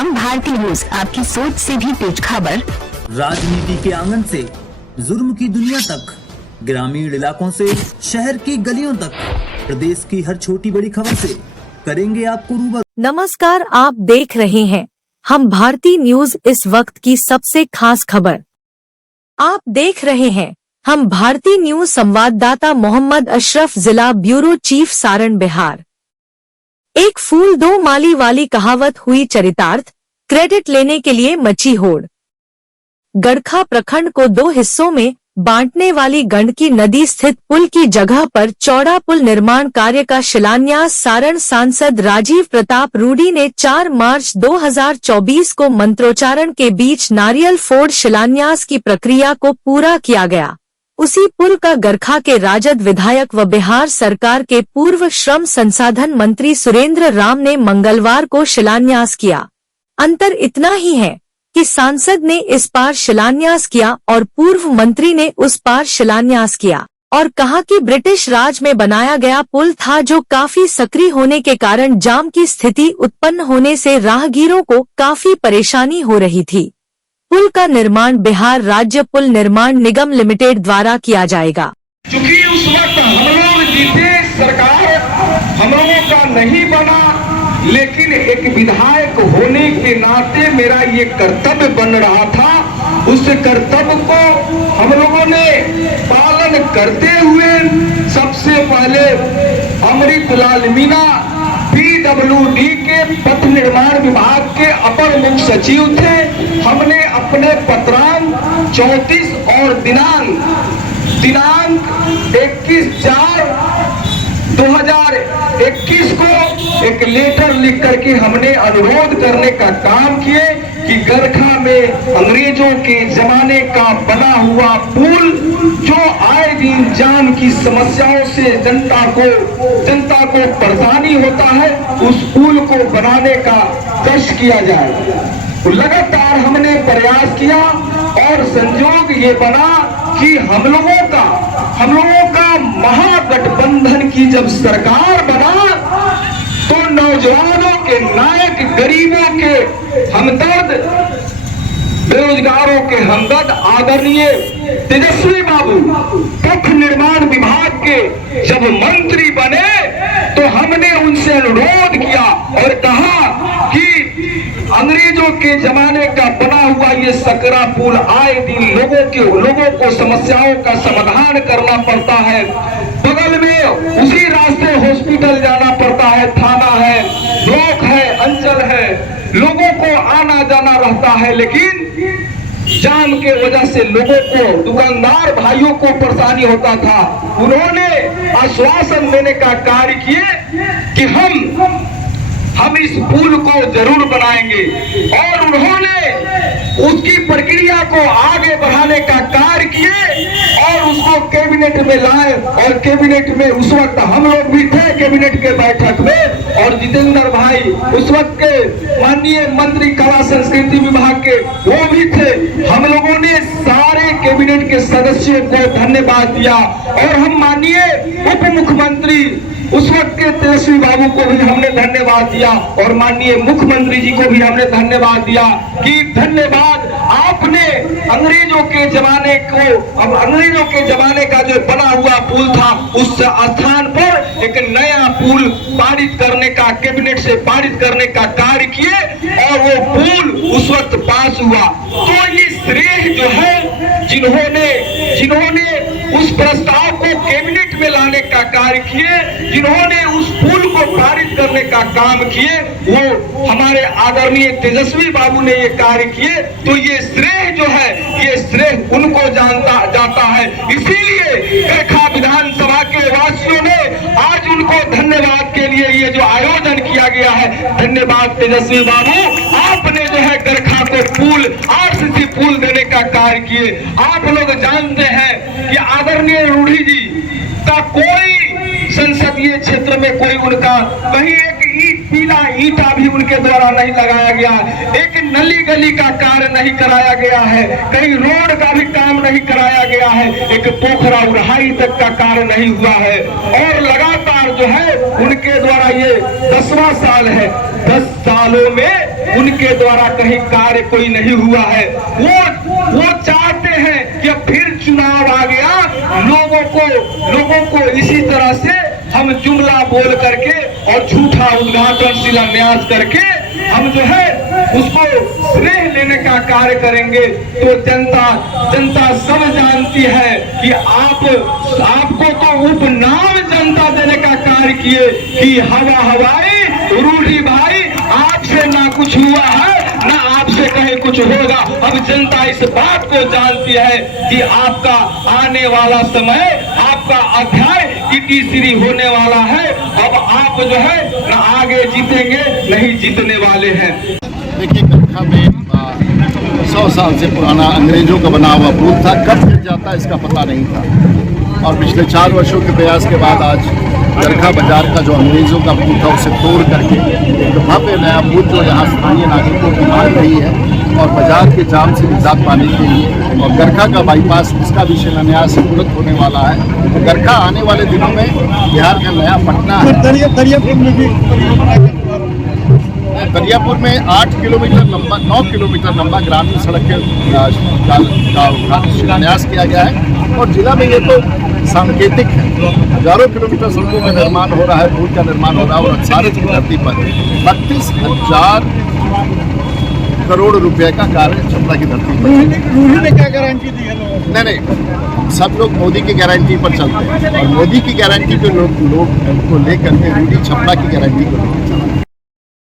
हम भारतीय न्यूज, आपकी सोच से भी तेज खबर। राजनीति के आंगन से जुर्म की दुनिया तक, ग्रामीण इलाकों से शहर की गलियों तक, प्रदेश की हर छोटी बड़ी खबर से करेंगे आपको रूबरू। नमस्कार, आप देख रहे हैं हम भारतीय न्यूज। इस वक्त की सबसे खास खबर आप देख रहे हैं हम भारतीय न्यूज। संवाददाता मोहम्मद अशरफ, जिला ब्यूरो चीफ, सारण, बिहार। एक फूल दो माली वाली कहावत हुई चरितार्थ, क्रेडिट लेने के लिए मची होड़। गड़खा प्रखंड को दो हिस्सों में बांटने वाली गंडकी नदी स्थित पुल की जगह पर चौड़ा पुल निर्माण कार्य का शिलान्यास सारण सांसद राजीव प्रताप रूडी ने 4 मार्च 2024 को मंत्रोच्चारण के बीच नारियल फोड़ शिलान्यास की प्रक्रिया को पूरा किया गया। उसी पुल का गरखा के राजद विधायक व बिहार सरकार के पूर्व श्रम संसाधन मंत्री सुरेंद्र राम ने मंगलवार को शिलान्यास किया। अंतर इतना ही है कि सांसद ने इस पार शिलान्यास किया और पूर्व मंत्री ने उस पार शिलान्यास किया और कहा कि ब्रिटिश राज में बनाया गया पुल था, जो काफी सक्रिय होने के कारण जाम की स्थिति उत्पन्न होने से राहगीरों को काफी परेशानी हो रही थी। पुल का निर्माण बिहार राज्य पुल निर्माण निगम लिमिटेड द्वारा किया जाएगा। चूंकि उस वक्त हम लोग जीते, सरकार हम लोगों का नहीं बना, लेकिन एक विधायक होने के नाते मेरा ये कर्तव्य बन रहा था। उस कर्तव्य को हम लोगों ने पालन करते हुए सबसे पहले अमृतलाल मीणा PWD के पथ निर्माण विभाग के अपर मुख्य सचिव थे। हमने अपने पत्रांक 34 और दिनांक 21/4/2021 को एक लेटर लिख करके हमने अनुरोध करने का काम किए कि गरखा में अंग्रेजों के जमाने का बना हुआ पुल, जो आए दिन जाम की समस्याओं से जनता को परेशानी होता है, उस पुल को बनाने का कष्ट किया जाए। लगातार हमने प्रयास किया और संयोग ये बना कि हम लोगों का महागठबंधन की जब सरकार बना तो नौजवानों के नायक, गरीबों के हमदर्द, बेरोजगारों के हमदर्द आदरणीय तेजस्वी बाबू पथ निर्माण विभाग के जब मंत्री बने तो हमने उनसे अनुरोध किया और कहा कि अंग्रेजों के जमाने का बना हुआ ये सकरा पुल आए दिन लोगों को समस्याओं का समाधान करना पड़ता है। बगल में उसी रास्ते हॉस्पिटल जाना पड़ता है, थाना है, ब्लॉक है, अंचल है, लोगों को आना जाना रहता है, लेकिन जाम के वजह से लोगों को, दुकानदार भाइयों को परेशानी होता था। उन्होंने आश्वासन देने का कार्य किए कि हम इस पुल को जरूर बनाएंगे और उन्होंने उसकी प्रक्रिया को आगे बढ़ाने का कार्य किए और उसको कैबिनेट में लाए। और कैबिनेट में उस वक्त हम लोग भी थे कैबिनेट के बैठक में, और जितेंद्र भाई उस वक्त के माननीय मंत्री कला संस्कृति विभाग के वो भी थे। हम लोगों ने सारे कैबिनेट के सदस्यों को धन्यवाद दिया और हम माननीय उप मुख्यमंत्री उस वक्त के तेजस्वी बाबू को भी हमने धन्यवाद दिया और माननीय मुख्यमंत्री जी को भी हमने धन्यवाद दिया कि धन्यवाद, आपने अंग्रेजों के जमाने का जो बना हुआ पुल था उस स्थान पर एक नया पुल पारित करने का, कैबिनेट से पारित करने का कार्य किए और वो पुल उस वक्त पास हुआ। तो ये श्रेय जो है जिन्होंने उस प्रस्ताव को कैबिनेट में लाने का कार्य किए, जिन्होंने उस पुल को पारित करने का काम किए, वो हमारे आदरणीय तेजस्वी बाबू ने ये कार्य किए। तो ये श्रेय जो है, ये श्रेय उनको जाता है। इसीलिए गरखा विधानसभा के वासियों ने आज उनको धन्यवाद के लिए ये जो आयोजन किया गया है, धन्यवाद तेजस्वी बाबू, आपने जो है गरखा को पुल, RCC पुल देने का कार्य किए। आप लोग जानते हैं कि आदरणीय रूडी जी का कोई संसदीय क्षेत्र में कोई उनका कहीं एक पीला ईंटा भी उनके द्वारा नहीं लगाया गया, एक नली गली का कार्य नहीं कराया गया है, कहीं रोड का भी काम नहीं कराया गया है, एक पोखरा उड़ाई तक का कार्य नहीं हुआ है। और लगातार जो है उनके द्वारा ये 10वां साल है, 10 सालों में उनके द्वारा कहीं कार्य कोई नहीं हुआ है। वो चाहते हैं कि अब फिर चुनाव आ गया, लोगों को इसी तरह से हम जुमला बोल करके और झूठा उद्घाटन शिलान्यास करके हम जो है उसको श्रेय लेने का कार्य करेंगे। तो जनता सब जानती है कि आपको तो उपनाम जनता देने का कार्य किए कि हवाई रूढ़ी भाई, आपसे ना कुछ हुआ है ना आपसे कहीं कुछ होगा। अब जनता इस बात को जानती है कि आपका आने वाला समय, आपका अध्याय तीसरी होने वाला है। अब आप जो है ना आगे जीतेंगे नहीं जीतने वाले हैं। देखिए, गरखा में 100 साल से पुराना अंग्रेजों का बना हुआ पुल था, कब गिर जाता इसका पता नहीं था। और पिछले 4 वर्षों के प्रयास के बाद आज गरखा बाजार का जो अंग्रेजों का पुल था उसे तोड़ करके एक भव्य नया पुल जो यहाँ स्थानीय नागरिकों की मांग रही है और बाजार के जाम से निजात पाने के लिए, और गरखा का बाईपास इसका भी शिलान्यास तुरंत होने वाला है। तो गरखा आने वाले दिनों में बिहार का नया पटना है। दरियापुर में 8 किलोमीटर लंबा 9 किलोमीटर लंबा ग्रामीण सड़क का शिलान्यास किया गया है। और जिला में ये तो सांकेतिक है, हजारों किलोमीटर सड़कों का निर्माण हो रहा है, पुल का निर्माण हो रहा है। और अंसारत की धरती पर 32,000 करोड़ रुपए का कार्य छपरा की धरती पर। रूढ़ी ने क्या गारंटी दी है लोगों को? नहीं, सब लोग मोदी की गारंटी पर चलते हैं और मोदी की गारंटी पे लोग को लेकर के रूढ़ी छपरा की गारंटी को लेकर चलते हैं।